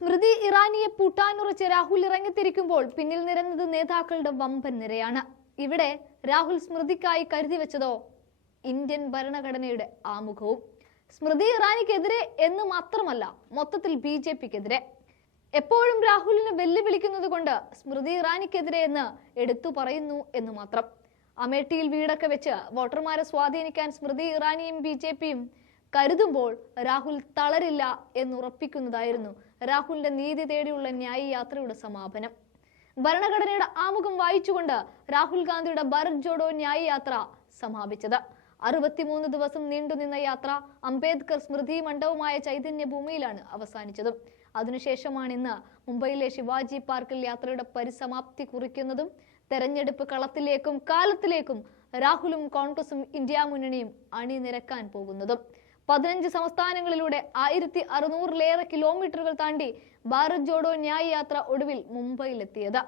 സ്മൃതി ഇറാനിയെ പൂട്ടാനുറച്ച് രാഹുൽ ഇറങ്ങിത്തിരിക്കുമ്പോൾ പിന്നിൽ നിരന്നത് നേതാക്കളുടെ വമ്പൻ നിരയാണ്. ഇവിടെ രാഹുൽ സ്മൃതിക്കായി കരുതി വെച്ചതോ? ഇന്ത്യൻ ഭരണഘടനയുടെ ആമുഖവും. സ്മൃതി ഇറാനിക്കെതിരെ എന്ന് മാത്രമല്ല മൊത്തത്തിൽ ബി ജെ പിക്കെതിരെ. എപ്പോഴും രാഹുലിനെ വെല്ലുവിളിക്കുന്നത് കൊണ്ട് സ്മൃതി ഇറാനിക്കെതിരെ എന്ന് എടുത്തു പറയുന്നു എന്ന് മാത്രം. അമേഠിയിൽ വീടൊക്കെ വെച്ച് വോട്ടർമാരെ സ്വാധീനിക്കാൻ സ്മൃതി ഇറാനിയും ബി ജെ പിയും കരുതുമ്പോൾ രാഹുൽ തളരില്ല എന്നുറപ്പിക്കുന്നതായിരുന്നു രാഹുലിന്റെ നീതി തേടിയുള്ള ന്യായ യാത്രയുടെ സമാപനം. ഭരണഘടനയുടെ ആമുഖം വായിച്ചുകൊണ്ട് രാഹുൽ ഗാന്ധിയുടെ ഭരത് ജോഡോ ന്യായ യാത്ര സമാപിച്ചത്. അറുപത്തിമൂന്ന് ദിവസം നീണ്ടുനിന്ന യാത്ര അംബേദ്കർ സ്മൃതി മണ്ഡപമായ ചൈതന്യ ഭൂമിയിലാണ് അവസാനിച്ചതും. അതിനുശേഷമാണ് ഇന്ന് മുംബൈയിലെ ശിവാജി പാർക്കിൽ യാത്രയുടെ പരിസമാപ്തി കുറിക്കുന്നതും തെരഞ്ഞെടുപ്പ് കളത്തിലേക്കും കാലത്തിലേക്കും രാഹുലും കോൺഗ്രസും ഇന്ത്യ മുന്നണിയും അണിനിരക്കാൻ പോകുന്നതും. പതിനഞ്ച് സംസ്ഥാനങ്ങളിലൂടെ ആയിരത്തി അറുന്നൂറിലേറെ കിലോമീറ്ററുകൾ താണ്ടി ഭാരത് ജോഡോ ന്യായ യാത്ര ഒടുവിൽ മുംബൈയിലെത്തിയത്.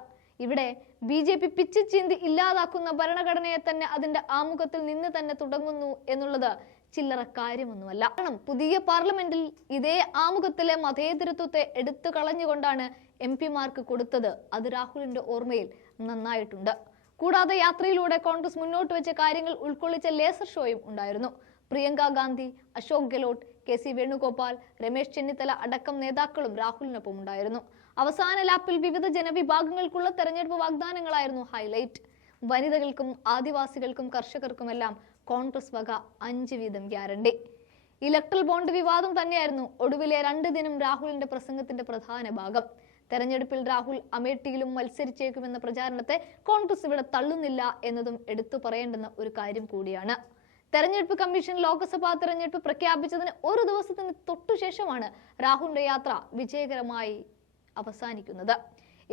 ഇവിടെ ബി ജെ പി പിച്ച് ചീന്തി ഇല്ലാതാക്കുന്ന ഭരണഘടനയെ തന്നെ അതിന്റെ ആമുഖത്തിൽ നിന്ന് തന്നെ തുടങ്ങുന്നു എന്നുള്ളത് ചില്ലറ കാര്യമൊന്നുമല്ല. കാരണം പുതിയ പാർലമെന്റിൽ ഇതേ ആമുഖത്തിലെ മതേതരത്വത്തെ എടുത്തു കളഞ്ഞുകൊണ്ടാണ് എം പിമാർക്ക് കൊടുത്തത്. അത് രാഹുലിന്റെ ഓർമ്മയിൽ നന്നായിട്ടുണ്ട്. കൂടാതെ യാത്രയിലൂടെ കോൺഗ്രസ് മുന്നോട്ട് വെച്ച കാര്യങ്ങൾ ഉൾക്കൊള്ളിച്ച ലേസർ ഷോയും ഉണ്ടായിരുന്നു. പ്രിയങ്ക ഗാന്ധി അശോക് ഗെലോട്ട് കെ സി വേണുഗോപാൽ രമേശ് ചെന്നിത്തല അടക്കം നേതാക്കളും രാഹുലിനൊപ്പം ഉണ്ടായിരുന്നു. അവസാന ലാപ്പിൽ വിവിധ ജനവിഭാഗങ്ങൾക്കുള്ള തെരഞ്ഞെടുപ്പ് വാഗ്ദാനങ്ങളായിരുന്നു ഹൈലൈറ്റ്. വനിതകൾക്കും ആദിവാസികൾക്കും കർഷകർക്കുമെല്ലാം കോൺഗ്രസ് വക അഞ്ച് വീതം ഗ്യാരണ്ടി. ഇലക്ട്രൽ ബോണ്ട് വിവാദം തന്നെയായിരുന്നു ഒടുവിലെ രണ്ട് ദിനം രാഹുലിന്റെ പ്രസംഗത്തിന്റെ പ്രധാന ഭാഗം. തെരഞ്ഞെടുപ്പിൽ രാഹുൽ അമേഠിയിലും മത്സരിച്ചേക്കുമെന്ന പ്രചാരണത്തെ കോൺഗ്രസ് ഇവിടെ തള്ളുന്നില്ല എന്നതും എടുത്തു പറയേണ്ടുന്ന ഒരു കാര്യം കൂടിയാണ്. തെരഞ്ഞെടുപ്പ് കമ്മീഷൻ ലോക്സഭാ തെരഞ്ഞെടുപ്പ് പ്രഖ്യാപിച്ചതിന് ഒരു ദിവസത്തിന് തൊട്ടുശേഷമാണ് രാഹുലിന്റെ യാത്ര വിജയകരമായി അവസാനിക്കുന്നത്.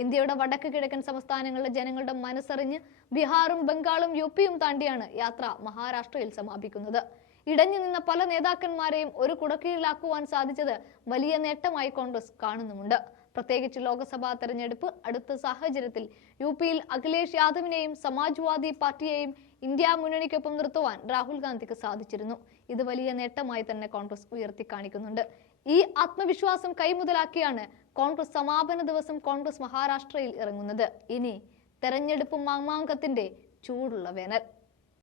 ഇന്ത്യയുടെ വടക്ക് കിഴക്കൻ സംസ്ഥാനങ്ങളിലെ ജനങ്ങളുടെ മനസ്സറിഞ്ഞ് ബീഹാറും ബംഗാളും യു പിയും താണ്ടിയാണ് യാത്ര മഹാരാഷ്ട്രയിൽ സമാപിക്കുന്നത്. ഇടഞ്ഞു നിന്ന പല നേതാക്കന്മാരെയും ഒരു കുടക്കീഴിലാക്കുവാൻ സാധിച്ചത് വലിയ നേട്ടമായി കോൺഗ്രസ് കാണുന്നുമുണ്ട്. പ്രത്യേകിച്ച് ലോക്സഭാ തെരഞ്ഞെടുപ്പ് അടുത്ത സാഹചര്യത്തിൽ യു പിയിൽ അഖിലേഷ് യാദവിനെയും സമാജ്വാദി പാർട്ടിയെയും ഇന്ത്യ മുന്നണിക്കൊപ്പം നിർത്തുവാൻ രാഹുൽ ഗാന്ധിക്ക് സാധിച്ചിരുന്നു. ഇത് വലിയ നേട്ടമായി തന്നെ കോൺഗ്രസ് ഉയർത്തി കാണിക്കുന്നുണ്ട്. ഈ ആത്മവിശ്വാസം കൈമുതലാക്കിയാണ് കോൺഗ്രസ് സമാപന ദിവസം കോൺഗ്രസ് മഹാരാഷ്ട്രയിൽ ഇറങ്ങുന്നത്. ഇനി തെരഞ്ഞെടുപ്പ് മാമാങ്കത്തിന്റെ ചൂടുള്ള വേനൽ.